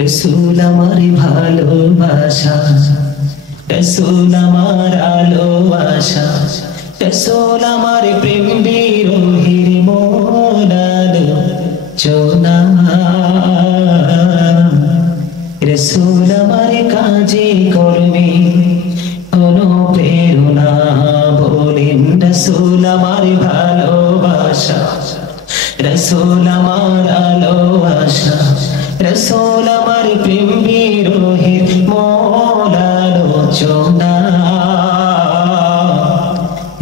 রসুল আমার ভালোবাসা, রসুল আমার আলো আশা, রসুল আমার প্রেম বিরোহীর মোলালো চোনা, রসুল আমার কাজে কর্মে অনুপ্রেরণা। বলেন রসুল আমার ভালোবাসা, রসুল আমার আলো আশা, রসুল আমার প্রেম বিরোহীর মোলালো চোনা,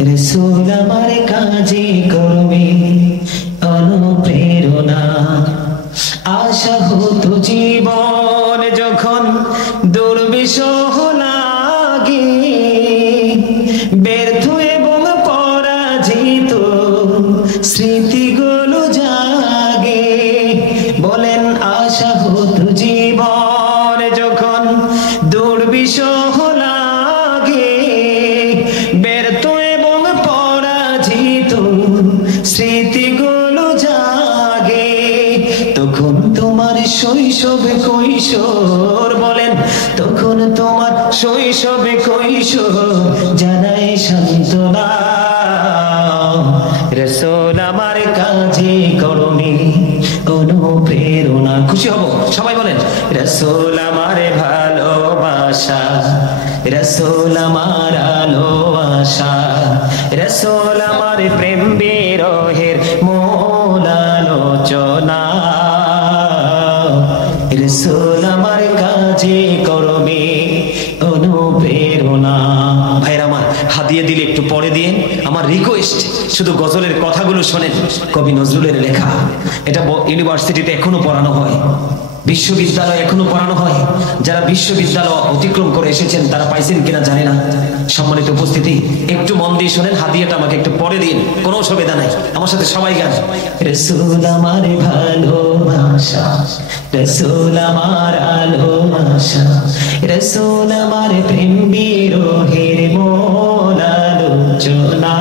রসুল আমার কাজে কর্মে অনুপ্রেরণা। আশা হতো জীবন যখন দুর্বিষহ লাগে, ব্যর্থ এবং পরাজিত স্মৃতিগুলো জাগে। বলেন আশা হতো জীবন যখন দুর্বিষহ লাগে, ব্যর্থ এবং পরাজিত স্মৃতিগুলো জাগে। তখন তোমার শৈশবে কৈশোর, বলেন তখন তোমার শৈশবে কৈশোর জানাই সান্ত্বনা। রসুল আমার কাজে কর্মে অনুপ্রেরণা। খুশি হব সবাই বলেন রসুল আমার ভালোবাসা, রসুল আমার আলো আশা, রসুল আমার প্রেম বিরোহের মূল আলোচনা, রসুল আমার কাজে কর্মে অনুপ্রেরণা। ভাইরা আমার, হাদিয়া দিলে একটু পরে দিয়ে। আমার রিকোয়েস্ট, শুধু গজলের কথাগুলো শোনেন, কবি নজরুলের লেখা। এটা ইউনিভার্সিটিতে এখনো পড়ানো হয়, বিশ্ববিদ্যালয় এখনো পড়ানো হয়। যারা বিশ্ববিদ্যালয় অতিক্রম করে এসেছেন তারা পাইছেন কিনা জানি না। সম্মানিত উপস্থিতি, একটু মন দিয়ে শোনেন, হাদিয়াটা আমাকে একটু পরে দিন, কোনো অসুবিধা নাই। আমার সাথে সবাই গান। রসুল আমার ভালোবাসা, রসুল আমার আলো আশা, রসুল আমার প্রেম বিরোহের মূল আলোচনা,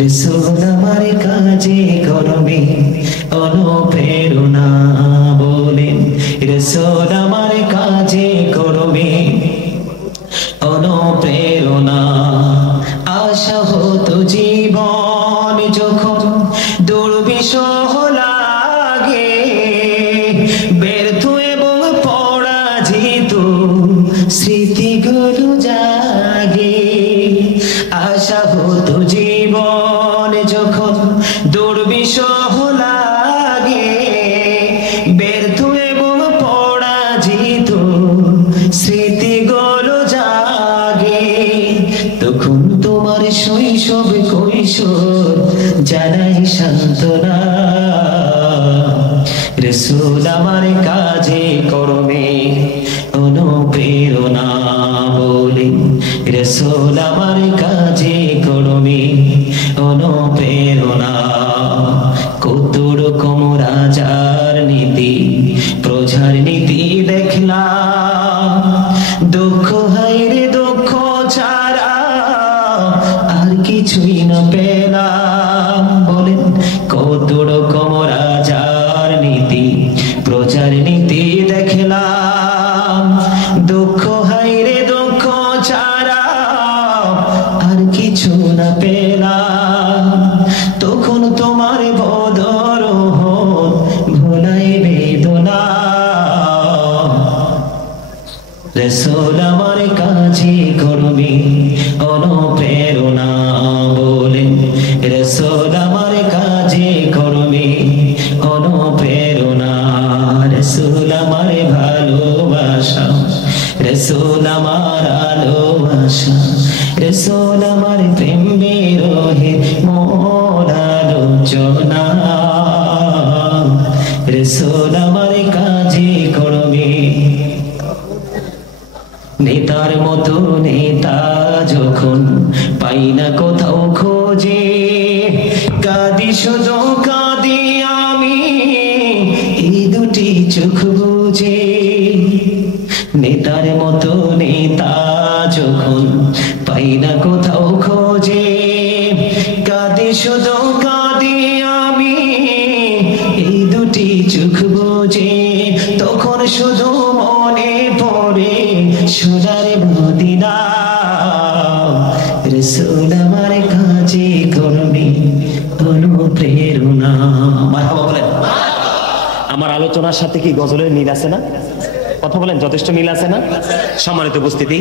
রসুল আমার কাজে কর্মে অনুপ্রেরণা। বলেন রসুল আমার কাজে কর্মে অনুপ্রেরণা। আশা হতো জীবন যখন দুর্বিষহ লাগে, ব্যর্থ এবং পরাজিত স্মৃতিগুলো জাগে। আশা হতো জীবন যখন দুর্বিষহ লাগে, ব্যর্থ এবং পরাজিত স্মৃতিগুলো জাগে। তখন তোমার শৈশব কৈশোর জানাই সান্ত্বনা। রসুল আমার কাজে কর্মে অনুপ্রেরণা। বলেন রসুল আমার কাজে কর্মে অনুপ্রেরণা। কত রকম রাজার নীতি প্রজার নীতি দেখলাম, দুঃখ হাইরে দুঃখ ছাড়া আর কিছুই না পেলাম। বলেন কত রকম রাজার নীতি প্রজার নীতি দেখলাম, দুঃখ হাইরে দুঃখ ছাড়া আর কিছু না পেলাম। তখন তোমার বদর ভোলাই বেদনা। রসুল আমার কাজে কর্মে অনুপ্রেরণা। বলেন রসুল আমার কাজে কর্মে অনুপ্রেরণা। রসুল আমার ভালোবাসা, রসুল আমার আলো আশা, রসুল আমার প্রেম বিরোহের মূল আলোচনা, রসুল আমার কাজে কর্মে। নেতার মতো নেতা যখন পাই না কোথাও খোঁজে, কাঁদি শুধু কাঁদি আমি এই দুটি চোখ বুঝে। নেতার মতো নেতা যখন পাই না কোথাও খোঁজে, কাঁদি শুধু কাঁদি আমি এই দুটি চোখ বুঝে। শুধু মনে পড়ে সোনার মদিনা, রাসূল আমার কাছে করবে অনুপ্রেরণা। মারহাবা বলেন। আমার আলোচনার সাথে কি গজলের মিল আছে না? কথা বলেন, যথেষ্ট মিল আছে না? সম্মানিত উপস্থিতি,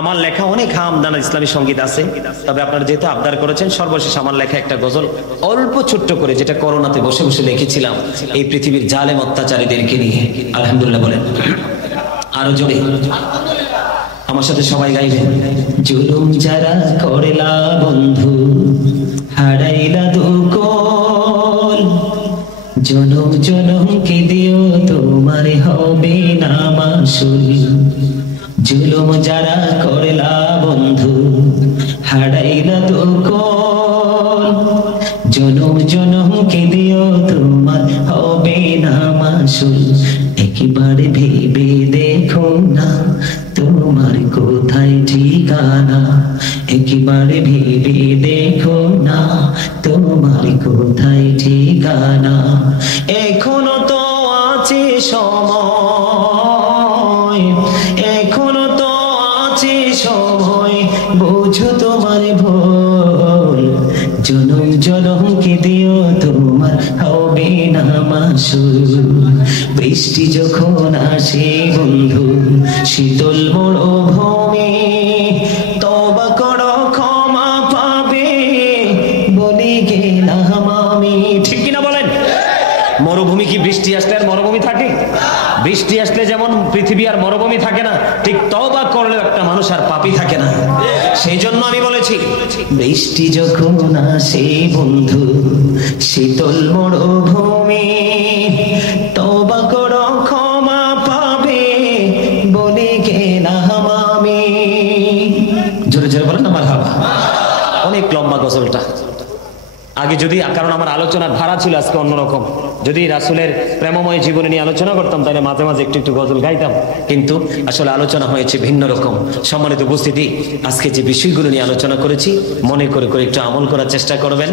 আমার লেখা অনেক হামদানা ইসলামী সঙ্গীত আছে, তবে আপনারা যেহেতু আবদার করেছেন, সর্বশেষ আমার লেখা একটা গজল অল্প ছোট্ট করে, যেটা করোনাতে বসে বসে লিখেছিলাম এই পৃথিবীর জালেম অত্যাচারীদেরকে নিয়ে। আলহামদুলিল্লাহ বলেন, আরো জোরে আমার সাথে সবাই গাইবেন। জুলুম যারা করলা বন্ধু, হারাইলা দুকল, জনম জনম কে দিও তোমার হবে না মাসুল। জুলুম যারা করলা বন্ধু, হারাইলা দুকল, জনম জনম কে দিও তোমার হবে না মাসুল। একবারে ভেবে দেখো না তোমার কোথায় ঠিকানা, একবারে ভেবে দেখো না তোমার কোথায় ঠিকানা। এখনো তো আছে সময়, এখনো তো আছে সময়, বুঝো তোমার ভুল। জনম জনম কে দিও তোমার হবে না মাসুল। বৃষ্টি যখন আসে বন্ধু শীতল মরুভূমি, তওবা করো ক্ষমা পাবে বলে গেলাম আমি। ঠিক কিনা বলেন? মরুভূমি কি বৃষ্টি আসলে আর মরুভূমি থাকে? বৃষ্টি আসলে যেমন পৃথিবী আর মরুভূমি থাকে না, ঠিক তওবা করলে একটা মানুষ আর পাপী থাকে না। সেই জন্য আমি বলেছি, বৃষ্টি যখন আসে বন্ধু শীতল মরুভূমি, তওবা করো ক্ষমা পাবে বলে গেলাম আমি। জোরে জোরে বলেন না মারহাবা। অনেক লম্বা গজলটা। আগে যদি, কারণ আমার আলোচনার ধারা ছিল আজকে অন্যরকম, যদি রাসূলের প্রেমময় জীবনে নিয়ে আলোচনা করতাম তাহলে মাঝে মাঝে একটু একটু গজল গাইতাম, কিন্তু আসলে আলোচনা হয়েছে ভিন্ন রকম। সম্মানিত উপস্থিতি, আজকে যে বিষয়গুলো নিয়ে আলোচনা করেছি মনে করে করে একটু আমল করার চেষ্টা করবেন।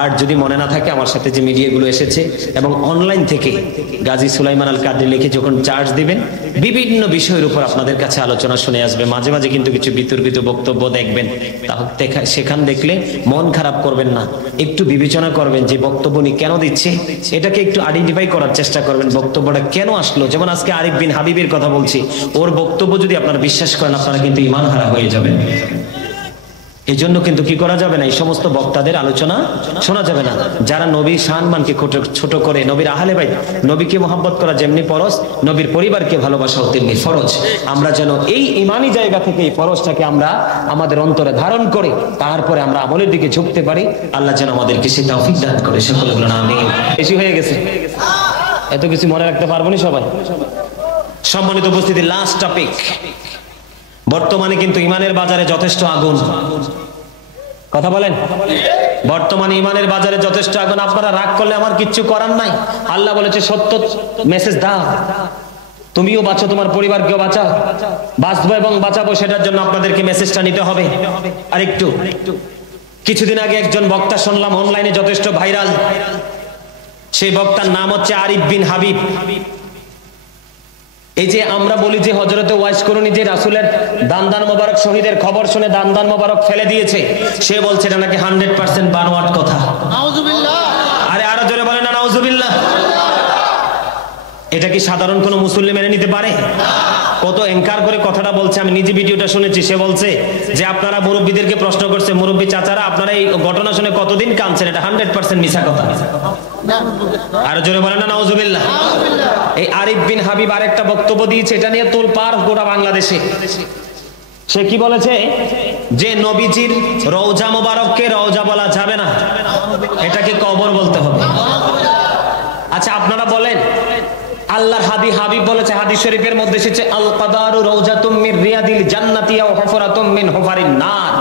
আর যদি মনে না থাকে, আমার সাথে যে মিডিয়াগুলো এসেছে এবং অনলাইন থেকে গাজী সুলাইমান আল কাদরি লিখে যখন চার্জ দিবেন, বিভিন্ন বিষয়ের উপর আপনাদের কাছে আলোচনা শুনে আসবে। মাঝে মাঝে কিন্তু কিছু বিতর্কিত বক্তব্য দেখবেন, সেখান দেখলে মন খারাপ করবেন না, একটু বিবেচনা করবেন যে বক্তব্য উনি কেন দিচ্ছে, এটাকে একটু আইডেন্টিফাই করার চেষ্টা করবেন, বক্তব্যটা কেন আসলো। যেমন আজকে আরিফ বিন হাবিবের কথা বলছি, ওর বক্তব্য যদি আপনারা বিশ্বাস করেন, আপনারা কিন্তু ঈমান হারা হয়ে যাবেন। এই জন্য কিন্তু কি করা যাবে না, এই সমস্ত বক্তাদের আলোচনা শোনা যাবে না। যারা নবীর সম্মানকে ছোট করে, নবীর আহলে বাইত, নবীকে মহব্বত করা যেমনি ফরজ, নবীর পরিবারকে ভালোবাসাও তেমনি ফরজ। আমরা যেন এই ইমানি জায়গা থেকে এই ফরজটাকে আমরা আমাদের অন্তরে ধারণ করে তারপরে আমরা আমলের দিকে ঝুঁকতে পারি। আল্লাহ যেন আমাদেরকে সেই তৌফিক দান করে। সকলে বলেন আমিন। বেশি হয়ে গেছে, এত কিছু মনে রাখতে পারবো না সবাই। সম্মানিত উপস্থিতি, লাস্ট টপিক। বর্তমানে কিন্তু ইমানের বাজারে যথেষ্ট আগুন। কথা বলেন, বর্তমানে ইমানের বাজারে যথেষ্ট আগুন। আপনারা রাগ করলে আমার কিচ্ছু করার নাই। আল্লাহ বলেছে সত্য মেসেজ দাও, তুমিও বাঁচো, তোমার পরিবারকেও বাঁচাও। বাঁচবো এবং বাঁচাবো, সেটার জন্য আপনাদেরকে মেসেজটা নিতে হবে। আর একটু কিছুদিন আগে একজন বক্তা শুনলাম অনলাইনে, যথেষ্ট ভাইরাল। সেই বক্তার নাম হচ্ছে আরিফ বিন হাবিব। এই যে আমরা বলি যে হযরতে ওয়াইস করুনি যে রাসূলের দান মোবারক শহীদের খবর শুনে দান মোবারক ফেলে দিয়েছে, সে বলছে এটা নাকি 100% বানোয়াট কথা। নাউজুবিল্লাহ। আরে আরো জোরে বলেন না নাউজুবিল্লাহ। এটা কি সাধারণ কোনো মুসল্লি মেনে নিতে পারে? কত এনকার করে কথাটা বলছে, আমি নিজে ভিডিওটা শুনেছি। সে বলছে যে আপনারা মুরব্বীদেরকে প্রশ্ন করছে, মুরব্বী চাচারা আপনারা এই ঘটনা শুনে কতদিন কাঁদছেন, এটা 100% মিছা কথা। আরো জোরে বলেন না নাউজুবিল্লাহ। এই আরিফ বিন হাবিব আরেকটা বক্তব্য দিয়েছে, এটা নিয়ে তোলপাড় গোটা বাংলাদেশে। সে কি বলেছে যে নবীজির রওজা মোবারককে রওজা বলা যাবে না, এটাকে কবর বলতে হবে। আচ্ছা আপনারা বলেন, আল্লাহর হাবিব বলেছে, হাদিস শরীফের মধ্যে এসেছে, আল কাদারু রাউজাতুম মির রিয়াদিল জান্নাতি ওয়া হুফরাতুম মিন হুফারিন নার।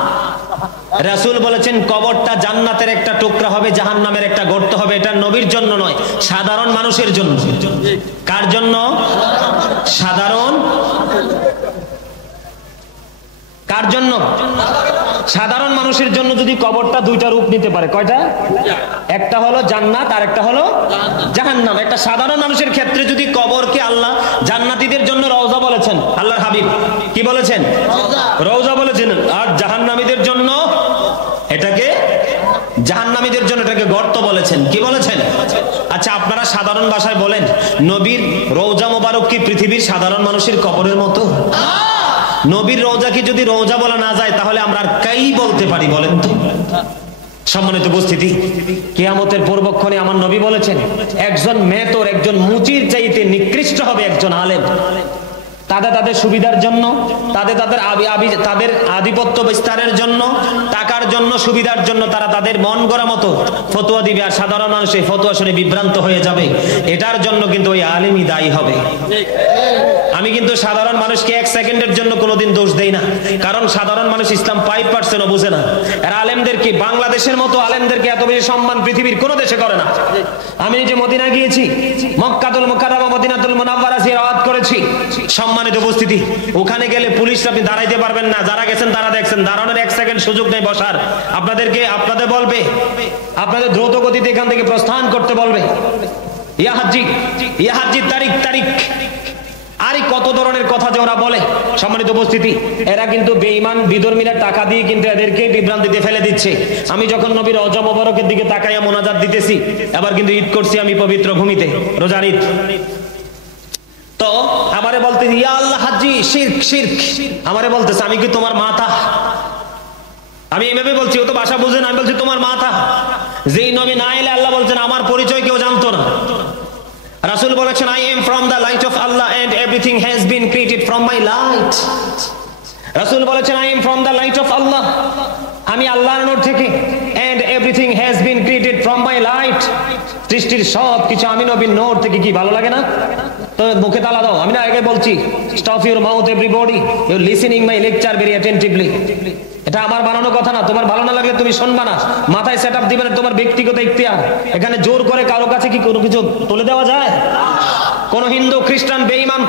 রাসূল বলেছেন কবরটা জান্নাতের একটা টুকরা হবে, জাহান্নামের একটা গর্ত হবে। এটা নবীর জন্য নয়, সাধারণ মানুষের জন্য। কার জন্য? সাধারণ। কার জন্য? সাধারণ মানুষের জন্য। যদি কবরটা দুইটা রূপ নিতে পারে, কয়টা? একটা হলো জান্নাত আর একটা হলো জাহান্নাম। একটা সাধারণ মানুষের ক্ষেত্রে যদি কবরকে আল্লাহ জান্নাতি জাহান্নামীদের জন্য এটাকে গর্ত বলেছেন। কি বলেছেন? আচ্ছা, আপনারা সাধারণ ভাষায় বলেন, নবীর রওজা মোবারক কি পৃথিবীর সাধারণ মানুষের কবরের মতো? নবীর রওজা কি যদি রওজা বলা না যায় তাহলে আমরা আর কাই বলতে পারি বলেন তো? সম্মানিত উপস্থিতি, কিয়ামতের পূর্বক্ষণে আমার নবী বলেছেন, একজন মেতর, একজন মুচির চাইতে নিকৃষ্ট হবে একজন আলেম। তাদের সুবিধার জন্য, তাদের আধিপত্য বিস্তারের জন্য, টাকার জন্য, সুবিধার জন্য তারা তাদের মন গড়া মতো ফতোয়া দিবে, আর সাধারণ মানুষ এই ফতোয়া শুনে বিভ্রান্ত হয়ে যাবে। এটার জন্য কিন্তু ওই আলেমই দায়ী হবে। আমি কিন্তু সাধারণ মানুষকে এক সেকেন্ডের জন্য কোনোদিন দোষ দেই না, কারণ সাধারণ মানুষ ইসলাম 5% বুঝে না। আর আলেমদেরকে, বাংলাদেশের মতো আলেমদেরকে এত বেশি সম্মান পৃথিবীর কোনো দেশে করে না। আমি নিজে মদিনা গিয়েছি, মক্কাতুল মুকাররমা, মদিনাতুল মুনাওয়ারা জিয়ারত করেছি। সম্মানিত উপস্থিতি, ওখানে গেলে পুলিশ আপনি দাঁড়াইতে পারবেন না। যারা গেছেন তারা দেখছেন, দাঁড়ানোর এক সেকেন্ড সুযোগ নেই বসার। আপনাদের বলবে, আপনাদের দ্রুত গতিতে এখান থেকে প্রস্থান করতে বলবে। ইয়া হাজ্জি তারিখ। আরে কত ধরনের কথা যে ওরা বলে। সম্মানিত উপস্থিতি, এরা কিন্তু বেঈমান বিধর্মীরা টাকা দিয়ে কিন্তু এদেরকে বিভ্রান্তিতে ফেলে দিচ্ছে। আমি যখন নবীর রওজা মোবারকের দিকে তাকাইয়া মোনাজাত দিতেছি, এবার কিন্তু ঈদ করছি আমি পবিত্র ভূমিতে, রোজার ঈদ। তো আমারে বলতে, ইয়া আল্লাহ হাজ্জি শিরক। আমারে বলতেছে, আমি কি তোমার মাথা? আমি এভাবে বলছি, ও তো ভাষা বুঝে না। আমি বলছি তোমার মাথা। যেই নবী না এলে আল্লাহ বলছেন আমার পরিচয় কেউ জানতো না। রাসূল বলেছেন, I am from the light of Allah and everything has been created from my light. রাসূল বলেছেন, I am from the light of Allah, আমি আল্লাহর নূর থেকে, and everything has been created from my light. সৃষ্টির সব কিছু আমি নবীর নূর থেকে। কি ভালো লাগে না? তো মুখে তালা দাও। আমি না আগে বলছি, stop your mouth everybody, you listening my lecture very attentively. এটা আমার বানানো কথা না। তোমার ভালো না লাগলে তুমি শুনবা না, মাথায় সেটআপ দিবে না, তোমার ব্যক্তিগত ইখতিয়ার। এখানে জোর করে কারো কাছে কি কোনো কিছু তুলে দেওয়া যায়? কোন হিন্দু, খ্রিস্টান, বেঈমান,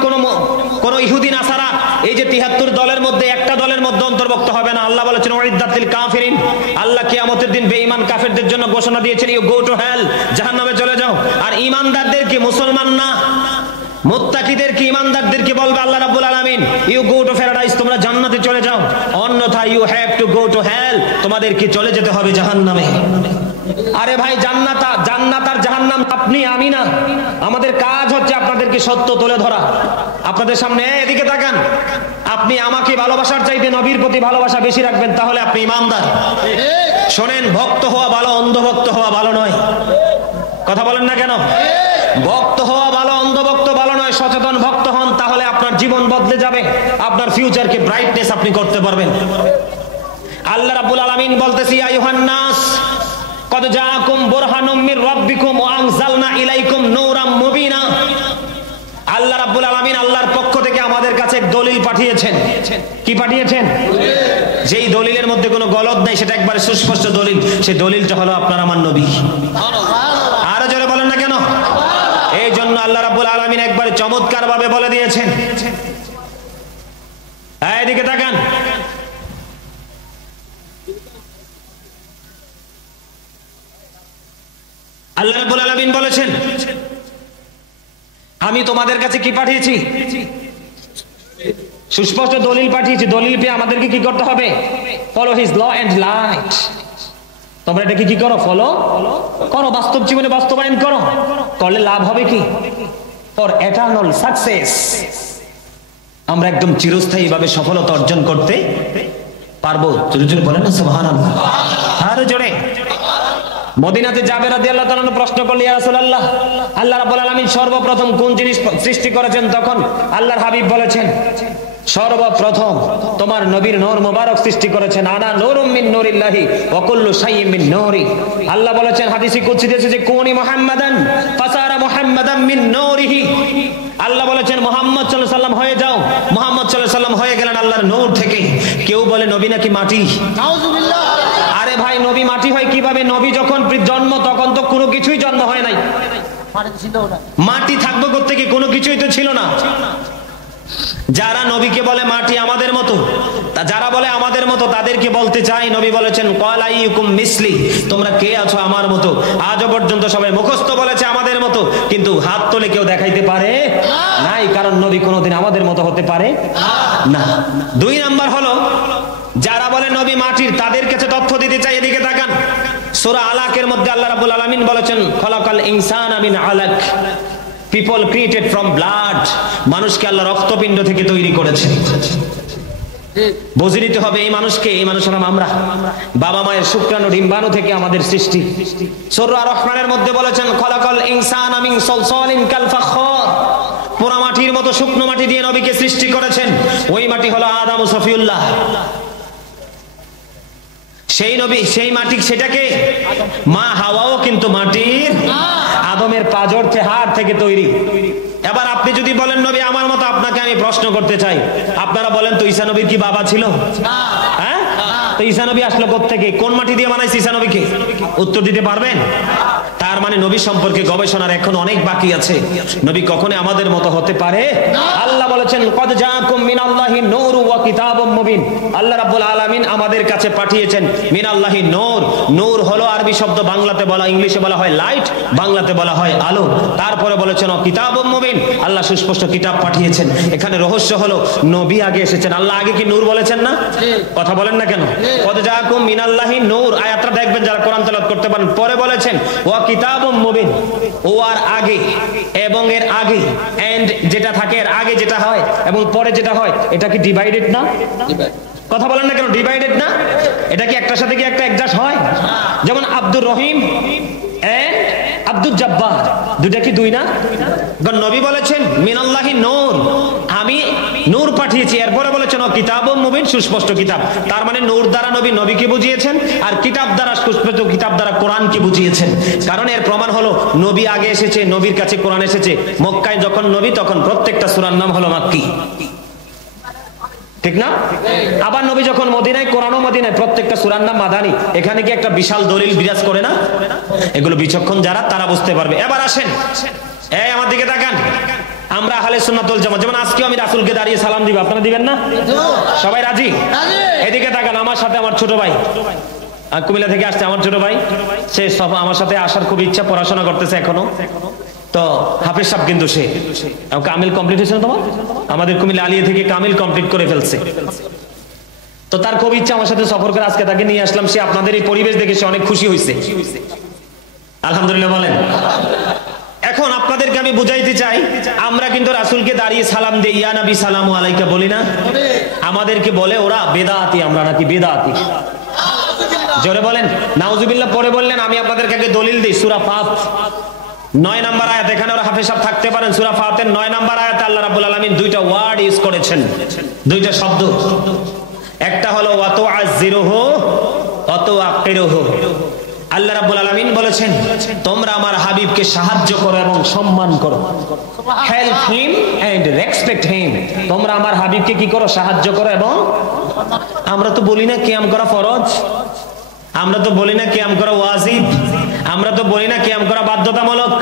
কোন ইহুদি, নাসারা, এই যে 73 দলের মধ্যে একটা দলের মধ্যে অন্তর্ভুক্ত হবে না। আল্লাহ বলেছেন ওয়াইদাতিল কাফিরিন, আল্লাহ কিয়ামতের দিন বেঈমান কাফেরদের জন্য ঘোষণা দিয়েছেন, ইউ গো টু হেল, জাহান্নামে চলে যাও। আর ঈমানদারদেরকে, মুসলমান না মুত্তাকিদেরকে, ঈমানদারদেরকে বলবে আল্লাহ রাব্বুল আলামিন, ইউ গো টু প্যারাডাইস, তোমরা জান্নাতে চলে যাও। অন্যথায় you have to go to hell, তোমাদেরকে চলে যেতে হবে জাহান্নামে। আরে ভাই, জান্নাত আর জাহান্নাম আপনি আমি না। আমাদের কাজ হচ্ছে আপনাদেরকে সত্য তুলে ধরা। আপনাদের সামনে এদিকে তাকান, আপনি আমাকে ভালোবাসার চাইতে নবীর প্রতি ভালোবাসা বেশি রাখবেন, তাহলে আপনি ঈমানদার। শোনেন, ভক্ত হওয়া ভালো, অন্ধভক্ত হওয়া ভালো নয়। কথা বলেন না কেন? ভক্ত হওয়া ভালো, অন্ধভক্ত ভালো নয়। সচেতন ভক্ত হন, তাহলে আপনার জীবন বদলে যাবে, আপনার ফিউচারকে ব্রাইটনেস আপনি করতে পারবেন। আল্লাহ রাব্বুল আলামিন বলতেছি, ইয়া আইয়ুহান নাস কদ জাআকুম বুরহানুম মির রাব্বিকুম ওয়া আনজালনা ইলাইকুম নূরাম মুবিনা। আল্লাহ রাব্বুল আলামিন আল্লাহর পক্ষ থেকে আমাদের কাছে এক দলিল পাঠিয়েছেন। কি পাঠিয়েছেন? যেই দলিলের মধ্যে কোনো গলদ নাই, সেটা একবারে সুস্পষ্ট দলিল। সেই দলিলটা হলো আপনার আমার নবী। আরো জোরে বলেন না কেন? এই জন্য আল্লাহ রাব্বুল আলামিন একবারে চমৎকার ভাবে বলে দিয়েছেন। এইদিকে তাকান, আল্লাহ রাব্বুল আলামিন বলেছেন, আমি তোমাদের কাছে কি পাঠিয়েছি? সুস্পষ্ট দলিল পাঠিয়েছি। দলিল পেয়ে আমাদেরকে কি করতে হবে? Follow his law and light. তোমরা এটাকে কি করো? ফলো করো, বাস্তব জীবনে বাস্তবায়ন করো। করলে লাভ হবে কি? For eternal success. আমরা একদম চিরস্থায়ী ভাবে সফলতা অর্জন করতে পারবো। জোরে জোরে বলেন না সুবহানাল্লাহ। আরো জোরে। মদিনাতে জাবের রাদিয়াল্লাহু তাআলা প্রশ্ন করলেন, ইয়া রাসূলুল্লাহ, আল্লাহ রাব্বুল আলামিন সর্বপ্রথম কোন জিনিস সৃষ্টি করেছেন? তখন আল্লাহর হাবিব বলেছেন, সর্বপ্রথম তোমার নবীর নূর মোবারক সৃষ্টি করেছেন। আনা নূরুম মিন নূরিল্লাহি ওয়া কুল্লু শাইইন মিন নূরি। আল্লাহ বলেছেন হাদিসে কুদসিতে এসেছে, কুনি মুহাম্মাদান ফাসারা মুহাম্মাদান মিন নূরিহি। আল্লাহ বলেছেন মুহাম্মদ সাল্লাল্লাহু আলাইহি সাল্লাম হয়ে যাও। মুহাম্মদ সাল্লাল্লাহু আলাইহি সাল্লাম হয়ে গেলেন আল্লাহর নূর থেকে। কেউ বলে নবী নাকি মাটি। নাউযুবিল্লাহ। আরে ভাই, নবী মাটি হয় কিভাবে? নবী যখন জন্ম, তখন তো কোনো কিছুই জন্ম হয় নাই। মাটি থাকবে কোত্থেকে? কোনো কিছুই তো ছিল না। যারা নবীকে বলে মাটি আমাদের মতো, যারা বলে আমাদের মতো, তাদেরকে বলতে চাই, নবী বলেছেন ক্বাল আইয়ুকুম মিসলি, তোমরা কে আছো আমার মতো? আজও পর্যন্ত সবাই মুখস্থ বলেছে আমাদের মতো, কিন্তু হাত তুলে কেউ দেখাইতে পারে নাই, কারণ নবী কোনোদিন আমাদের মতো হতে পারে না। 2 নাম্বার হলো, যারা বলে নবী মাটির, তাদের কাছে তথ্য দিতে চাই। এদিকে তাকান, সূরা আলাকের মধ্যে আল্লাহ রাব্বুল আলামিন বলেছেন খলাকাল ইনসানা মিন আলাক, পিপল ক্রিয়েটেড ফ্রম ব্লাড, মানুষকে আল্লাহ রক্তপিণ্ড থেকে তৈরি করেছেন। বুঝে নিতে হবে এই মানুষকে, এই মানুষ হলাম আমরা, বাবা মায়ের শুক্রাণু ডিম্বাণু থেকে আমাদের সৃষ্টি। সূরা রহমানের মধ্যে বলেছেন খলাকাল ইনসানা মিন সালসালিন কাল ফাখর, পোড়া মাটির মতো শুকনো মাটি দিয়ে নবীকে সৃষ্টি করেছেন। ওই মাটি হলো আদম ও সফিউল্লাহ, সেই নবী, সেই মাটি, সেটাকে মা হাওয়াও কিন্তু মাটির আদমের পাঁজর হাড় থেকে তৈরি। এবার আপনি যদি বলেন নবী আমার মতো, আপনাকে আমি প্রশ্ন করতে চাই, আপনারা বলেন তো ঈসা নবীর কি বাবা ছিল? হ্যাঁ, তো ঈসা নবী আসলো কোত্থেকে? কোন মাটি দিয়ে বানাইছে ঈসা নবীকে? উত্তর দিতে পারবেন? তার মানে নবী সম্পর্কে গবেষণার এখন অনেক বাকি আছে। নবী কখনো আমাদের মতো হতে পারে? আল্লাহ বলেছেন কদ জাআকুম মিনাল্লাহি নূরু ওয়া কিতাবুম মুবিন, আল্লাহ রাব্বুল আলামিন আমাদের কাছে পাঠিয়েছেন মিনাল্লাহি নূর। নূর হলো আরবি শব্দ, বাংলাতে বলা, ইংলিশে বলা হয় লাইট, বাংলাতে বলা হয় আলো। তারপরে বলেছেন কিতাবুম মুবিন, আল্লাহ সুস্পষ্ট কিতাব পাঠিয়েছেন। এখানে রহস্য হলো নবী আগে এসেছেন। আল্লাহ আগে কি নূর বলেছেন না? কথা বলেন না কেন? কদ জাআকুম মিনাল্লাহি নূর, আয়াতটা দেখবেন যারা কোরআন তেলাওয়াত করতে পারেন। পরে বলেছেন ওয়া কিতাবুম মুবিন, ও আর আগে এবং এর আগে, এন্ড যেটা থাকে এর আগে যেটা হয় এবং পরে যেটা হয়, এটা কি ডিভাইডেড না? কথা বলেন না কেন? ডিভাইডেড না? এটা কি একটার সাথে কি একটা অ্যাডজাস্ট হয়? যেমন আব্দুর রহিম এন্ড আব্দুল জব্বার, দুইটা কি দুই না? নবী বলেছেন মিনাল্লাহি নূর, আমি নূর পাঠিয়েছি। এরপরে বলেছেন কিতাবুম মুবিন, সুস্পষ্ট কিতাব। তার মানে নূর দ্বারা নবী নবীকে বুঝিয়েছেন, আর কিতাব দ্বারা, সুস্পষ্ট কিতাব দ্বারা কোরআনকে বুঝিয়েছেন। কারণ এর প্রমাণ হলো নবী আগে এসেছে, নবীর কাছে কোরআন এসেছে। মক্কায় যখন নবী, তখন প্রত্যেকটা সূরার নাম হলো মাক্কি, ঠিক না? আবার নবী যখন মদিনায়, কোরআনও মদিনায়, প্রত্যেকটা সূরার নাম মাদানী। এখানে কি একটা বিশাল দলিল বিরাজ করে না? এগুলো বিচক্ষণ যারা, তারা বুঝতে পারবে। এবার আসেন, এই আমার দিকে তাকান, আমরা আহলে সুন্নাত ওয়াল জামাত। যেমন আজকেও আমি রাসূলকে দাঁড়িয়ে সালাম দিব, আপনারা দিবেন না? সবাই রাজি? এদিকে তাকান, আমার সাথে আমার ছোট ভাই কুমিল্লা থেকে আসছে, আমার ছোট ভাই, সে সব আমার সাথে আসার খুব ইচ্ছা, পড়াশোনা করতেছে এখনো। তো হাফেজ সাহেব কিন্তু সে কামিল কমপ্লিট হয়েছে না? তোমার আমাদের কুমিল্লা আলিয়া থেকে কামিল কমপ্লিট করে ফেলছে। তো তার খুব ইচ্ছা আমার সাথে সফর করে, আজকে তাকে নিয়ে আসলাম। সে আপনাদের এই পরিবেশ দেখে সে অনেক খুশি হয়েছে, আলহামদুলিল্লাহ বলেন। এখন আপনাদেরকে আমি বুঝাইতে চাই, আমরা কিন্তু রাসূলকে দাঁড়িয়ে সালাম দেই, ইয়া নবী সালামু আলাইকা বলি না? আমাদেরকে বলে ওরা বেদাতি, আমরা নাকি বেদাতি। জোরে বলেন নাউজুবিল্লাহ। পরে বললেন আমি আপনাদেরকে আগে দলিল দিই, সূরা ফাত 9 নম্বর আয়াত, এখানে ওরা হাফেজ সাহেব থাকতে পারেন। সূরা ফাতের 9 নম্বর আয়াতে আল্লাহ রাব্বুল আলামিন দুইটা ওয়ার্ড ইউজ করেছেন, দুইটা শব্দ। একটা হলো ওয়া তুআযিরুহু ওয়া তুআক্কিরুহু। আল্লাহ রাব্বুল আলামিন বলেছেন তোমরা আমার হাবিবকে সাহায্য করো এবং সম্মান করো, help him and respect him. তোমরা আমার হাবিবকে কি করো? সাহায্য করো। এবং আমরা তো বলি না কিয়াম করা ফরজ, আমরা তো বলি না কিয়াম করা ওয়াজিব, আমরা তো বলি না কিয়াম করা বাধ্যতামূলক।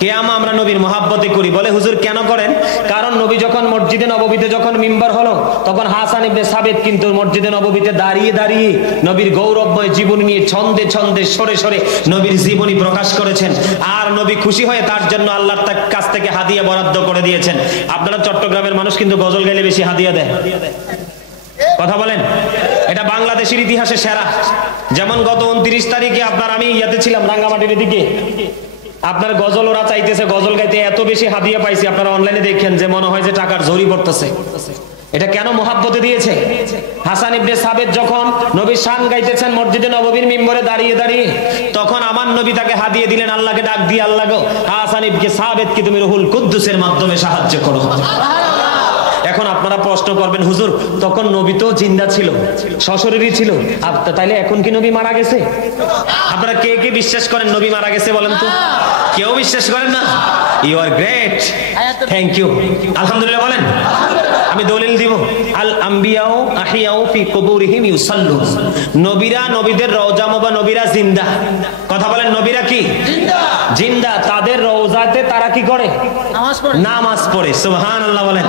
কিয়াম আমরা নবীর মহাব্বতে করি। বলে হুজুর কেন করেন? কারণ নবী যখন মসজিদে নববীতে যখন মিম্বার হলো, তখন হাসান ইবনে সাবিত কিন্তু মসজিদে নববীতে দাঁড়িয়ে দাঁড়িয়ে নবীর গৌরবময় জীবনী নিয়ে ছন্দে ছন্দে সরে সরে নবীর জীবনী প্রকাশ করেছেন। আর নবী খুশি হয়ে তার জন্য আল্লাহর কাছ থেকে হাদিয়া বরাদ্দ করে দিয়েছেন। আপনারা চট্টগ্রামের মানুষ কিন্তু গজল গাইলে বেশি হাদিয়া দেয়, কথা বলেন। এটা বাংলাদেশের ইতিহাসে সেরা। যেমন গত 29 তারিখে আপনার আমি ইয়াতে ছিলাম রাঙ্গামাটির দিকে, আপনার গজল ওরা চাইতেছে, গজল গাইতে এত বেশি হাদিয়া পাইছি, আপনারা অনলাইনে দেখেন যে মনে হয় যে টাকার ঝড়ি পড়তেছে। এটা কেন মহাব্বতে দিয়েছে? হাসান ইবনে সাবিত যখন নবীর শান গাইতেছেন মসজিদে নববীর মিম্বরে দাঁড়িয়ে দাঁড়িয়ে, তখন আমার নবী তাকে হাদিয়া দিলেন, আল্লাহকে ডাক দিয়ে, আল্লাহ গো হাসান ইবনে সাবিতকে তুমি রুহুল কুদ্দুসের মাধ্যমে সাহায্য করো। এখন আপনারা প্রশ্ন করবেন হুজুর তখন নবী তো জিন্দা ছিল, সশরীরই ছিল, তাইলে এখন কি নবী মারা গেছে? আপনারা কে কে বিশ্বাস করেন নবী মারা গেছে বলেন তো? কেউ বিশ্বাস করেন না? You are great, thank you, আলহামদুলিল্লাহ বলেন। আমি দলিল দিব, আল আম্বিয়াউ আহিয়াউ ফি কুবুরিহিম ইউসাল্লুন। নবীরা, নবীদের রওজা মোবা, নবীরা জিন্দা। কথা বলেন নবীরা কি জিন্দা? জিন্দা। তাদের রওজাতে তারা কি করে? নামাজ পড়ে। সুবহানাল্লাহ বলেন।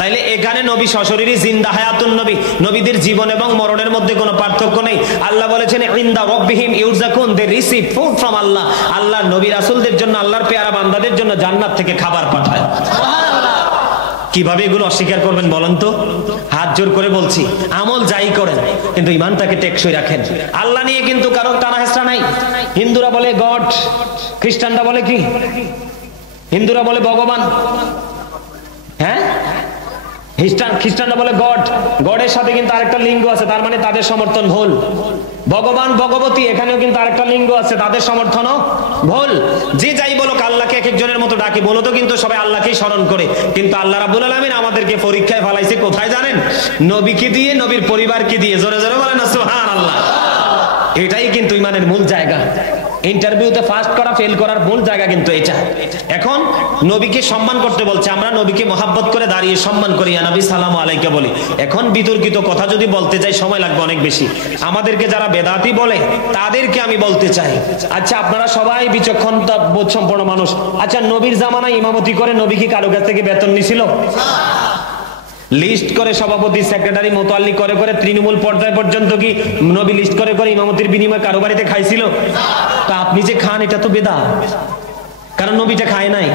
তাইলে এখানে নবী সশরীরী জিন্দা, হায়াতুন নবী। নবীদের জীবন এবং মরণের মধ্যে কোনো পার্থক্য নেই। আল্লাহ বলেছেন ইনদা রাব্বিহিম ইউরযাকুন, দে রিসিভ ফুড ফ্রম আল্লাহ। আল্লাহ নবী রাসূলদের জন্য, আল্লাহর পেয়ারা বান্দাদের জন্য জান্নাত থেকে খাবার পাঠায়। কিভাবে এগুলো অস্বীকার করবেন বলেন তো? হাত জোর করে বলছি, আমল যাই করেন কিন্তু ইমানটাকে টেকসই রাখেন। আল্লাহ নিয়ে কিন্তু কারো টানা হেঁচড়া নাই। হিন্দুরা বলে গড, খ্রিস্টানরা বলে কি? হিন্দুরা বলে ভগবান, হ্যাঁ, খ্রিস্টানরা বলে গড। গডের সাথে কিন্তু আরেকটা লিঙ্গ আছে, তার মানে তাদের সমর্থন ভুল। ভগবান ভগবতী, এখানেও কিন্তু আরেকটা লিঙ্গ আছে, তাদের সমর্থনও ভুল। যে যাই বলুক, আল্লাহকে এক একজনের মতো ডাকি, বলো তো কিন্তু সবাই আল্লাহকেই স্মরণ করে। কিন্তু আল্লাহ রাব্বুল আলামিন আমাদেরকে পরীক্ষায় ফেলাইছে কোথায় জানেন? নবীকে দিয়ে, নবীর পরিবারকে দিয়ে। জোরে জোরে বলেন না সুবহানাল্লাহ। এটাই কিন্তু ইমানের মূল জায়গা। ইন্টারভিউতে ফার্স্ট করা, ফেল করার মূল জায়গা কিন্তু এটা। এখন নবীকে সম্মান করতে বলছে, আমরা নবীকে মহাব্বত করে দাঁড়িয়ে সম্মান করি, ইয়া নবী সালামু আলাইকা বলি। এখন বিতর্কিত কথা যদি বলতে চাই সময় লাগবে অনেক বেশি। আমাদেরকে যারা বেদাতি বলে তাদেরকে আমি বলতে চাই, আচ্ছা আপনারা সবাই বিচক্ষণতা বোধ সম্পন্ন মানুষ, আচ্ছা নবীর জামানায় ইমামতি করে নবী কি কারো কাছ থেকে বেতন নিছিল? লিস্ট করে সভাপতি, সেক্রেটারি, মোতাল্লি করে করে তৃণমূল পর্যায় পর্যন্ত কি নবী লিস্ট করে করে ইমামতির বিনিময়ে কারো বাড়িতে খাইছিল? তা আপনি যে খান এটা তো বেদাত, কারণ নবীটা খায় নাই।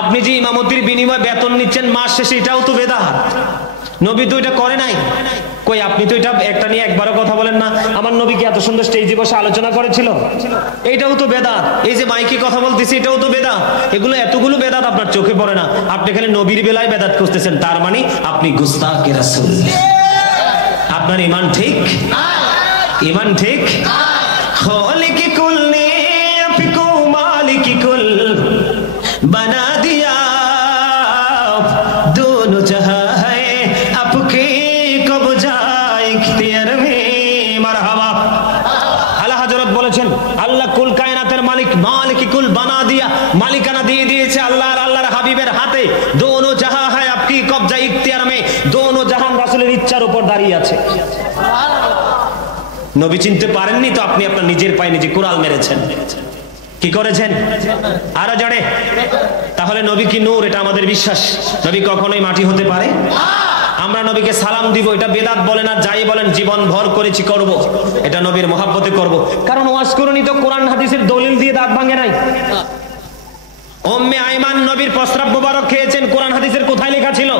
আপনি যে ইমামতির বিনিময়ে বেতন নিচ্ছেন মাস শেষে, এটাও তো বেদাত। নবী তো এটা করে নাই। কই আপনি তো এটা একটা নিয়ে একবারও কথা বলেন না। আমার নবী কি এত সুন্দর স্টেজে বসে আলোচনা করেছিল? এটাও তো বেদাত। এই যে মাইকে কথা বলতেছি, এটাও তো বেদাত। এগুলো এতগুলো বেদাত আপনার চোখে পড়ে না। আপনি এখানে নবীর বেলায় বেদাত খুঁজতেছেন, তার মানে আপনি গুস্তাখে রাসূল। আপনার ঈমান ঠিক? ঈমান ঠিক? খালিক কুল নে আপকো মালিক কুল বানা দিয়া, দোনো জাহাঁ আল্লাহ কুল কায়নাতের মালিক, মালিক কুল বানা দিয়া, মালিকানা দিয়ে দিয়েছে আল্লাহ আর আল্লাহর হাবিবের হাতে। দোনো জাহাঁ হ্যায় আপকি কবজা ইখতিয়ার মে, দোনো জাহান রাসূলের ইচ্ছার উপর দাঁড়িয়ে আছে। নবী চিনতে পারেননি তো আপনি আপনার নিজের পায়ে নিজে কুড়াল মেরেছেন। কি করেছেন? আরো জোরে। তাহলে নবী কি নূর, এটা আমাদের বিশ্বাস। নবী কখনোই মাটি হতে পারে। আমরা নবীকে সালাম দিব, এটা বেদাত বলেন আর যাই বলেন, জীবন ভর করেছি করব, এটা নবীর মহব্বতে করব। কারণ ওয়াজ করুনি তো কোরআন হাদিসের দলিল দিয়ে দাঁত ভাঙে নাই। উম্মে আইমান নবীর প্রস্রাব মোবারক খেয়েছেন, কোরআন হাদিসের কোথায় লেখা ছিল?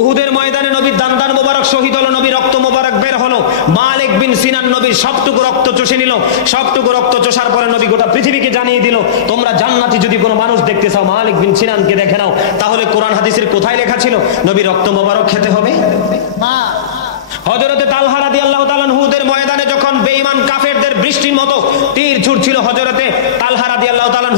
উহুদের ময়দানে নবীর দান্দান মোবারক শহীদ হলো, নবীর রক্ত মোবারক বের হলো। মালিক বিন সিনান নবীর সবটুকু রক্ত চষে নিল। সবটুকু রক্ত চষার পরে নবী গোটা পৃথিবীকে জানিয়ে দিল, তোমরা জান্নাতি যদি কোনো মানুষ দেখতে চাও মালিক বিন সিনানকে দেখে নাও। তাহলে কোরআন হাদিসের কোথায় লেখা ছিল নবীর রক্ত মোবারক খেতে হবে? হযরতে তালহা রাদিয়াল্লাহু তাআলা উহুদের ময়দানে যখন বেঈমান কাফেরদের বৃষ্টির মতো তীর ছুটছিল, হযরতে তালহা রাদিয়াল্লাহু তাআলা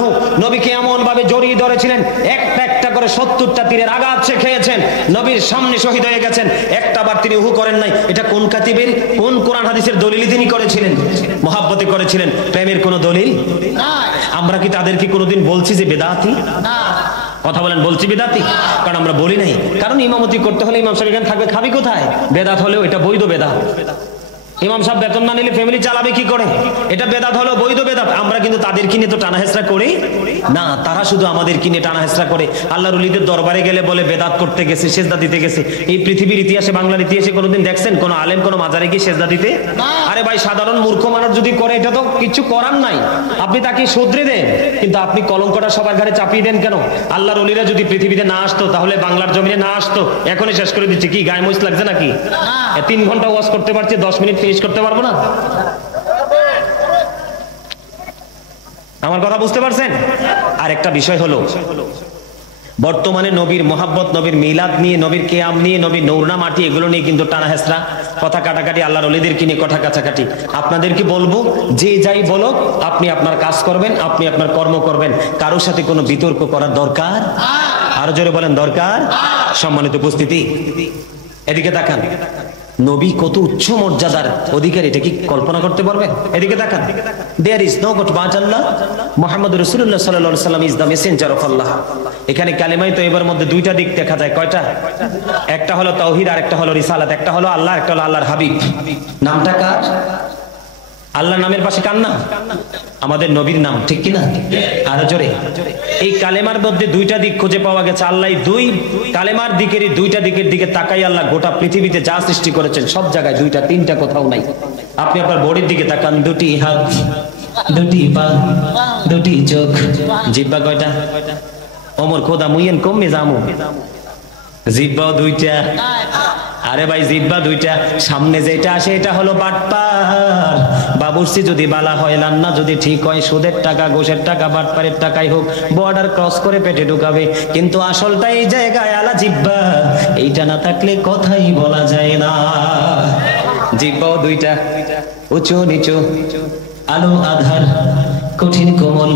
নবীকে এমন ভাবে জড়িয়ে ধরেছিলেন, একটা একটা করে 70টা তীরের আঘাত সে খেয়েছেন, নবীর সামনে শহীদ হয়ে গেছেন। একটা বার তিনি উহু করেন নাই। এটা কোন কাতিবের, কোন কোরআন হাদিসের দলিল তিনি করেছিলেন? মহব্বতে করেছিলেন, প্রেমের কোনো দলিল নাই। আমরা কি তাদেরকে কোনোদিন বলছি যে বেদাতি? না। কথা বলেন, বলছি বেদাতি? কারণ আমরা বলি নাই। কারণ ইমামতি করতে হলে ইমাম সাহেব এখানে থাকবে, খাবি কোথায়? বেদাত হলেও এটা বৈধ বেদাত। ইমাম সাহেব বেতন না নিলে ফ্যামিলি চালাবে কি করে? এটা বেদাত হলো বৈধ বেদাত। আমরা কিন্তু তাদের কিনে তো টানা হেসরা করি না, তারা শুধু আমাদের কিনে টানা হেসরা করে। আল্লাহর ওলিদের দরবারে গেলে বলে বেদাত করতে গেছে, সেজদা দিতে গেছে। এই পৃথিবীর ইতিহাসে, বাংলার ইতিহাসে কোনোদিন দেখছেন কোন আলেম কোন মাজারে গিয়ে সেজদা দিতে? আরে ভাই, সাধারণ মূর্খ মানুষ যদি করে, এটা তো কিছু করার নাই, আপনি তাকে শুধরে দেন। কিন্তু আপনি কলঙ্কটা সবার ঘরে চাপিয়ে দেন কেন? আল্লাহর ওলিরা যদি পৃথিবীতে না আসতো, তাহলে বাংলার জমিনে না আসতো, এখনই শেষ করে দিচ্ছে। কি গায়ে মরিচ লাগছে নাকি? 3 ঘন্টা ওয়াজ করতে পারছি, 10 মিনিট ফিনিশ করতে পারবো না? আমার কথা বুঝতে পারছেন? আর একটা বিষয় হলো, বর্তমানে নবীর মহাব্বত, নবীর মিলাদ নিয়ে, নবীর কিয়াম নিয়ে, নবীর নৌরনা মাটি, এগুলো নিয়ে কিন্তু টানা হেসরা, কথা কাটাকাটি, আল্লাহর ওলিদের কিনে কথা কাছাকাটি। আপনাদেরকে বলবো, যে যাই বলো, আপনি আপনার কাজ করবেন, আপনি আপনার কর্ম করবেন, কারোর সাথে কোনো বিতর্ক করার দরকার। আরো জোরে বলেন, দরকার। সম্মানিত উপস্থিতি, এদিকে তাকান। নবী কত উচ্চ মর্যাদার অধিকারী, এটা কি কল্পনা করতে পারবেন? এদিকে তাকান। There is no God but Allah, মুহাম্মদুর রাসূলুল্লাহ সাল্লাল্লাহু আলাইহি ওয়াসাল্লাম is the messenger of Allah. এখানে কালেমায়ে তয়্যিবার মধ্যে 2টা দিক দেখা যায়। কয়টা? একটা হলো তাওহীদ, আর একটা হলো রিসালাত। একটা হলো আল্লাহ, একটা হলো আল্লাহর হাবিব। নামটা কার? আল্লাহর নামের পাশে কার নাম? আমাদের নবীর নাম, ঠিক কি না? আরো জোরে। এই কালেমার মধ্যে 2টা দিক খুঁজে পাওয়া গেছে। আল্লাহ দুই কালেমার দিকেরই 2টা দিকের দিকে তাকাই আল্লাহ গোটা পৃথিবীতে যা সৃষ্টি করেছেন সব জায়গায় 2টা 3টা কোথাও নাই। আপনি আপনার বডির দিকে তাকান, 2টি হাত, 2টি পা, 2টি চোখ, জিহ্বা কয়টা? ওমর খোদা মুইয়েন কমে যামু, জিব্বাও দুইটা। আরে ভাই জিব্বা দুইটা, সামনে যেটা আসে এটা হলো বাটপার। বাবুর্চি যদি বালা হয়, রান্না যদি ঠিক হয়, সুদের টাকা, ঘুষের টাকা, বাটপারের টাকাই হোক, বর্ডার ক্রস করে পেটে ঢুকাবে। কিন্তু আসলটা এই জায়গায়, আলা জিব্বা। এইটা না থাকলে কথাই বলা যায় না। জিব্বাও দুইটা, উঁচু নিচু, আলো আধার, কঠিন কোমল,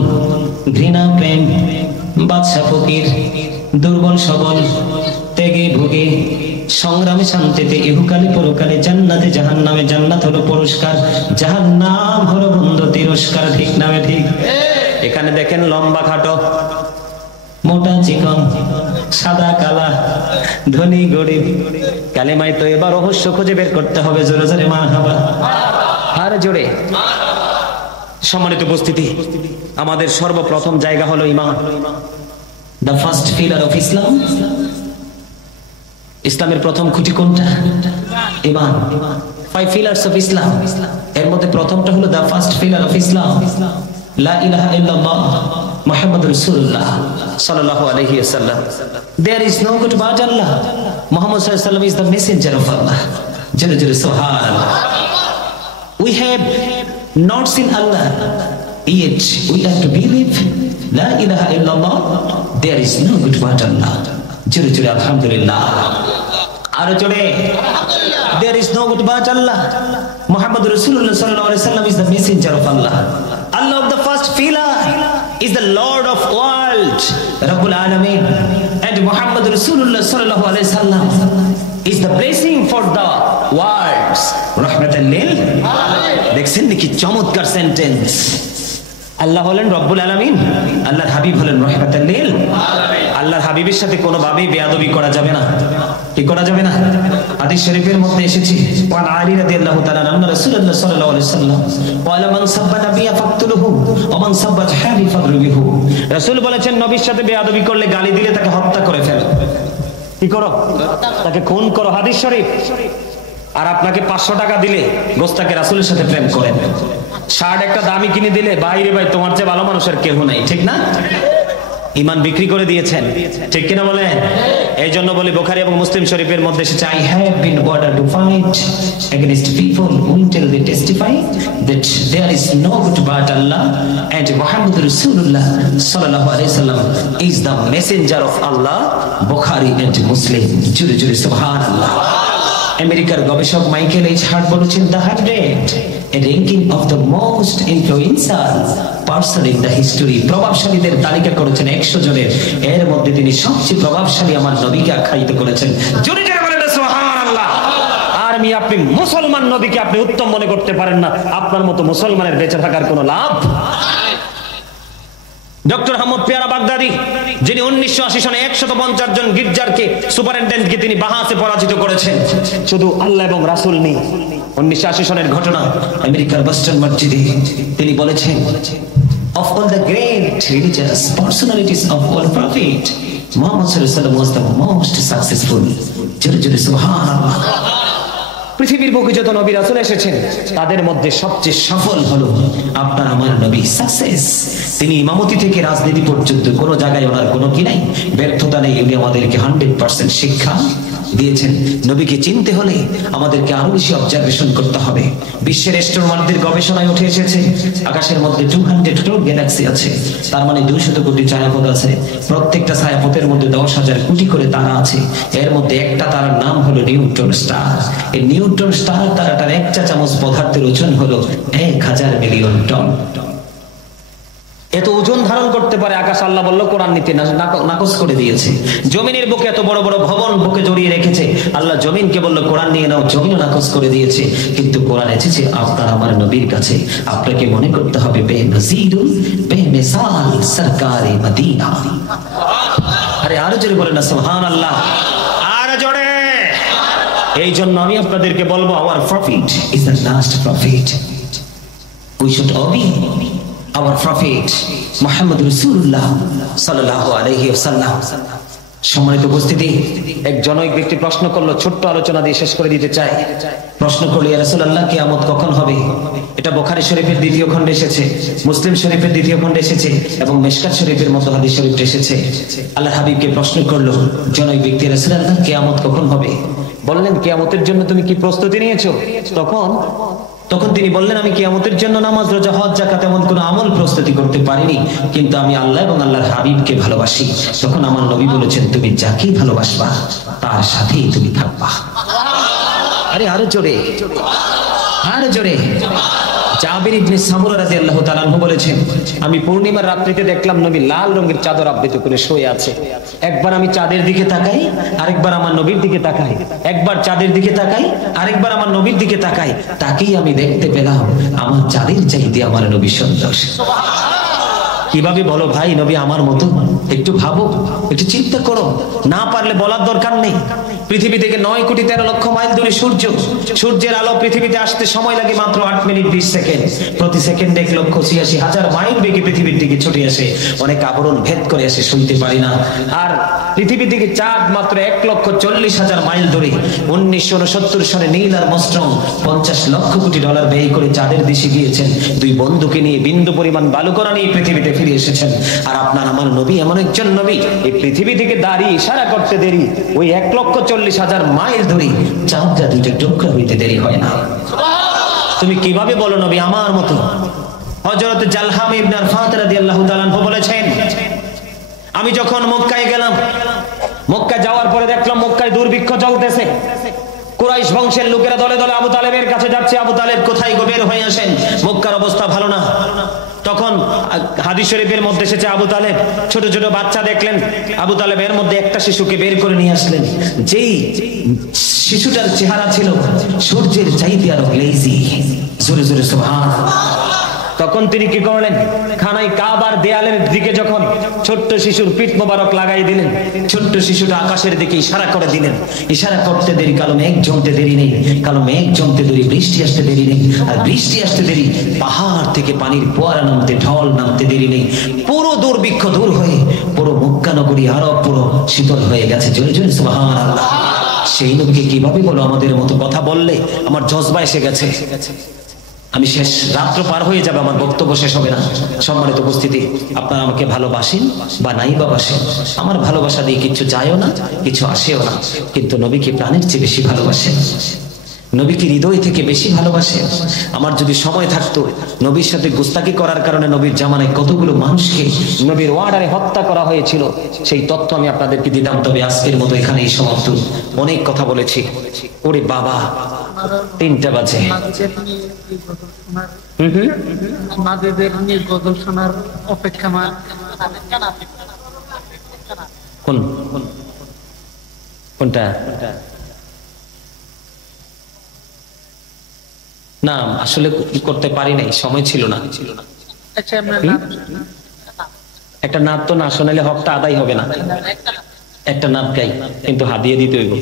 ঘৃণা প্রেম, বাদশা ফকির, দুর্বল সবল, ত্যাগে ভোগে, সংগ্রামে শান্তিতে, ইহকালে পরকালে, জান্নাতে জাহান্নামে। জান্নাত হলো পুরস্কার, জাহান্নাম হলো বন্ধ তিরস্কার। ঠিক নামে ঠিক। এখানে দেখেন লম্বা খাটো, মোটা চিকন, সাদা কালা, ধনী গরিব, কালেমায় তো এবার রহস্য খুঁজে বের করতে হবে। জোরে জোরে মারহাবা, আর জোরে। সম্মানিত উপস্থিতি, আমাদের সর্বপ্রথম জায়গা হলো ঈমান, the first pillar of Islam. ইসলামের প্রথম খুঁটি কোনটা? ঈমান। 5 pillars of Islam, এর মধ্যে প্রথমটা হলো the first pillar of Islam, লা ইলাহা ইল্লাল্লাহ মুহাম্মাদুর রাসূলুল্লাহ সাল্লাল্লাহু আলাইহি ওয়াসাল্লাম। There is no God but Allah. Muhammad sallallahu alaihi wasallam is the messenger of Allah. Jalla jalla subhanallah. We have not seen Allah, yet we have to believe la ilaha illallah, there is no God but Allah. Jalla jalla alhamdulillah. Aro jode, there is no God but Allah. Muhammad Rasulullah sallallahu alaihi wasallam is the messenger of Allah. Allah of the first pillar is the Lord of world, Rabbul Alameen, and Muhammad Rasulullah sallallahu alaihi wasallam is the blessing for the worlds, rahmatan lil alamin. দেখছেন নাকি চমৎকার sentence? আল্লাহ হলেন রব্বুল আলামিন, আল্লাহর হাবিব হলেন রাহমাতাল লিল আলামিন। আল্লাহর হাবিবের সাথে কোনোভাবেই বেয়াদবি করা যাবে না। কি করা যাবে না? হাদিস শরীফের মধ্যে এসেছে, ওয়ান আলী রাদিয়াল্লাহু তাআলা আন্না রাসূলুল্লাহ সাল্লাল্লাহু আলাইহি ওয়াসাল্লাম ক্বালা মান সাব্বা নাবিয়্যা ফাকতুলুহু ওয়া মান সাব্বা সাহাবী ফাদরিবুহু। রাসূল বলেছেন, নবীর সাথে বেয়াদবি করলে, গালি দিলে তাকে হত্যা করে ফেলো। কি করো? তাকে খুন করো। হাদিস শরীফ। আর আপনাকে 500 টাকা দিলে গোস্তাকে রাসূলের সাথে প্রেম করেন। শার্ট একটা দামি কিনে দিলে, বাইরে ভাই তোমার চেয়ে ভালো মানুষের কেউ নাই, ঠিক না? ঈমান বিক্রি করে দিয়েছেন, ঠিক কিনা বলেন? এই জন্য বলি, বুখারী এবং মুসলিম শরীফের মধ্যে এসেছে, I have been ordered to fight against people until they testify that there is no God but Allah and Muhammad Rasulullah sallallahu alaihi wasallam is the messenger of Allah. Bukhari and মুসলিম। জুরে জুরে সুবহানাল্লাহ। আমেরিকার গবেষক মাইকেল এইচ হার্ট বলেছেন, the 100 a ranking of the most influential person in the history, প্রভাবশালীদের তালিকা করেছেন 100 জনের। এর মধ্যে তিনি সবচেয়ে প্রভাবশালী আমার নবীকে আখ্যায়িত করেছেন। জোরে জোরে বলেন সুবহানাল্লাহ। আর আপনি মুসলমান নবীকে আপনি উত্তম মনে করতে পারেন না, আপনার মতো মুসলমানের বেঁচে থাকার কোনো লাভ। ডক্টর আহমদ পেয়ারা বাগদাদি, যিনি 1980 সনে 150 জন গির্জারকে, সুপারিনটেন্ডেন্টকে তিনি বাহাসে পরাজিত করেছেন, শুধু আল্লাহ এবং রাসূল নেই। 1980 সনের ঘটনা, আমেরিকার বস্টন মসজিদে তিনি বলেছেন, of all the great religious personalities of all prophet, Muhammad sallallahu alaihi wasallam was the most successful. জোরে জোরে সুবহানাল্লাহ। পৃথিবীর বুকে যত নবী রাসূল এসেছেন, তাদের মধ্যে সবচেয়ে সফল হলো আপনার আমার নবী। সাকসেস। তিনি ইমামতি থেকে রাজনীতি পর্যন্ত কোনো জায়গায় ওনার কোনো কি নাই, ব্যর্থতা নেই। উনি আমাদেরকে 100% শিক্ষা দিয়েছেন। নবীকে চিনতে হলে আমাদেরকে আরো বেশি অবজারভেশন করতে হবে। বিশ্বের অ্যাস্ট্রোনমারদের গবেষণায় উঠে এসেছে, আকাশের মধ্যে 200 ক্রোড় গ্যালাক্সি আছে, তার মানে 200 কোটি ছায়াপথ আছে। প্রত্যেকটা ছায়াপথের মধ্যে 10,000 কোটি করে তারা আছে। এর মধ্যে একটা তারার নাম হলো নিউটন স্টার। এই নিউটন স্টার তারাটার 1 চা চামচ পদার্থের ওজন হলো 1000 মিলিয়ন টন। এত ওজন ধারণ করতে পারে আকাশ। আল্লাহ বলল, কোরআন নীতি নাকচ করে দিয়েছে। জমিনের বুকে এত বড় বড় ভবন বুকে জড়িয়ে রেখেছে, আল্লাহ জমিনকে বলল কোরআন নিয়ে নাও, জমিনও নাকচ করে দিয়েছে। কিন্তু কোরআন এসেছে আপনার আমার নবীর কাছে। আপনাকে মনে করতে হবে, বেনজিরুল বেমিসাল সরকারে মদিনা। আরে আরো জোরে বলেন না সুবহানাল্লাহ, আরো জোরে। এই জন্য আমি আপনাদেরকে বলবো, our prophet is the last prophet. We should obey our prophet Muhammad Rasulullah sallallahu alaihi wasallam. সম্মানিত উপস্থিতি, এক জনৈক ব্যক্তি প্রশ্ন করলো, ছোট্ট আলোচনা দিয়ে শেষ করে দিতে চাই। প্রশ্ন করলো, ইয়া রাসূলুল্লাহ, কিয়ামত কখন হবে? এটা বুখারী শরীফের দ্বিতীয় খণ্ডে এসেছে, মুসলিম শরীফের দ্বিতীয় খণ্ডে এসেছে এবং মিশকাত শরীফের মতো হাদিস শরীফে এসেছে। আল্লাহর হাবিবকে প্রশ্ন করলো জনৈক ব্যক্তি, রাসূলুল্লাহ, কিয়ামত কখন হবে? বললেন, কিয়ামতের জন্য তুমি কি প্রস্তুতি নিয়েছো? তখন তিনি বললেন, আমি কিয়ামতের জন্য নামাজ, রোজা, হজ, যাকাত এমন কোন আমল প্রস্তুতি করতে পারিনি, কিন্তু আমি আল্লাহ এবং আল্লাহর হাবিবকে ভালোবাসি। তখন আমার নবী বলেছেন, তুমি যাকেই ভালোবাসবা তার সাথেই তুমি থাকবা। আরে আরো জোরে, আরো জোরে। জাবির ইবনে সামুরা রাদিয়াল্লাহু তাআলা আনহু বলেছেন, আমি পূর্ণিমার রাত্রিতে দেখলাম নবী লাল রঙের চাদর আবৃত করে শুয়ে আছে। একবার আমি চাঁদের দিকে তাকাই, আরেকবার আমার নবীর দিকে তাকাই, একবার চাঁদের দিকে তাকাই, আরেকবার আমার নবীর দিকে তাকাই, তাকেই আমি দেখতে পেলাম আমার চাঁদের চাইতে আমার নবী সুন্দর। কিভাবে বলো ভাই নবী আমার মতো? একটু ভাবো, একটু চিন্তা করো। না পারলে বলার দরকার নেই। পৃথিবী থেকে 9,13,00,000 মাইল দূরে সূর্য, সূর্যের আলো পৃথিবীতে আসতে সময় লাগে মাত্র 8 মিনিট 20 সেকেন্ড। প্রতি সেকেন্ডে 1,86,000 মাইল বেগে পৃথিবীর দিকে ছুটে আসে, অনেক আবরণ ভেদ করে আসে, শুনতে পারি না। আর পৃথিবী থেকে চাঁদ মাত্র 1,40,000 মাইল দূরে। 1969 সালে নীল আর আর্মস্ট্রং $50 লক্ষ কোটি ব্যয় করে চাঁদের দেশে গিয়েছেন। 2 বন্ধুকে নিয়ে, বিন্দু পরিমাণ বালুকণা নিয়ে পৃথিবীতে ফিরে এসেছেন। আর আপনার আমার নবী এমন একজন নবী, এই পৃথিবী থেকে দাঁড়িয়ে ইশারা করতে দেরি, ওই 1,40,000 মাইল দূরে চাঁদটা 2টা টুকরা হইতে দেরি হয় না। তুমি কিভাবে বলো নবী আমার মতো? হযরত জালহাম ইবনে আরফাত রাদিয়াল্লাহু তাআলা আনহু বলেছেন, আমি যখন মক্কায় গেলাম, মক্কা যাওয়ার পরে দেখলাম মক্কায় দুর্ভিক্ষ চলতেছে। কুরাইশ বংশের লোকেরা দলে দলে আবু তালেবের কাছে যাচ্ছে। আবু তালেব কোথায় গো, বের হয়ে আসেন, মক্কার অবস্থা ভালো না। তখন হাদিস শরীফের মধ্যে এসেছে, আবু তালেব ছোট ছোট বাচ্চা দেখলেন, আবু তালেব এর মধ্যে একটা শিশুকে বের করে নিয়ে আসলেন। যেই শিশুটার চেহারা ছিল সূর্যের চাইতে আরো গ্লেজি। জোরে জোরে সুবহানাল্লাহ। তখন তিনি কি করলেন, খানায় কাবার দেয়ালের দিকে যখন ছোট্ট শিশুর পিঠ মোবারক লাগাই দিলেন, ছোট্ট শিশুটা আকাশের দিকে ইশারা করে দিলেন। ইশারা করতে দেরি, কালো মেঘ জমতে দেরি নেই, কালো মেঘ জমতে দেরি, বৃষ্টি আসতে দেরি নেই, আর বৃষ্টি আসতে দেরি পাহাড় থেকে পানির ফোয়ারা নামতে, ঢল নামতে দেরি নেই। পুরো দুর্ভিক্ষ দূর হয়ে পুরো মক্কা নগরী আরব পুরো শীতল হয়ে গেছে। জোরে জোরে সুবহানাল্লাহ। সেই নবীকে কিভাবে বলো আমাদের মতো? কথা বললে আমার জজবা এসে গেছে, আমি শেষ, রাত্র পার হয়ে যাবে, আমার বক্তব্য শেষ হবে না। সম্মানিত উপস্থিতি, আপনারা আমাকে ভালোবাসেন বা নাই বা বাসেন, আমার ভালোবাসা দিয়ে কিছু যায়ও না, কিছু আসেও না, কিন্তু নবীকে প্রাণের চেয়ে বেশি ভালোবাসেন, নবীকে হৃদয় থেকে বেশি ভালোবাসেন। আমার যদি সময় থাকতো, নবীর সাথে গুস্তাকি করার কারণে নবীর জামানায় কতগুলো মানুষকে নবীর ওয়ার্ডারে হত্যা করা হয়েছিল, সেই তথ্য আমি আপনাদেরকে দিতাম। তবে আজকের মতো এখানেই সমাপ্ত। অনেক কথা বলেছি। ওরে বাবা, 3টা বাজে। কোনটা? না আসলে করতে পারি নাই, সময় ছিল না। একটা নাত তো না শোনালে হকটা আদায় হবে না। একটা নাত গাই, কিন্তু হাদিয়ে দিতে হইব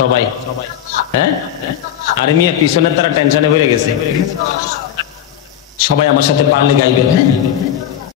সবাই। হ্যাঁ, আরে মিয়া পিছনের তারা টেনশনে ভরে গেছে। সবাই আমার সাথে পারলে গাইবেন। হ্যাঁ।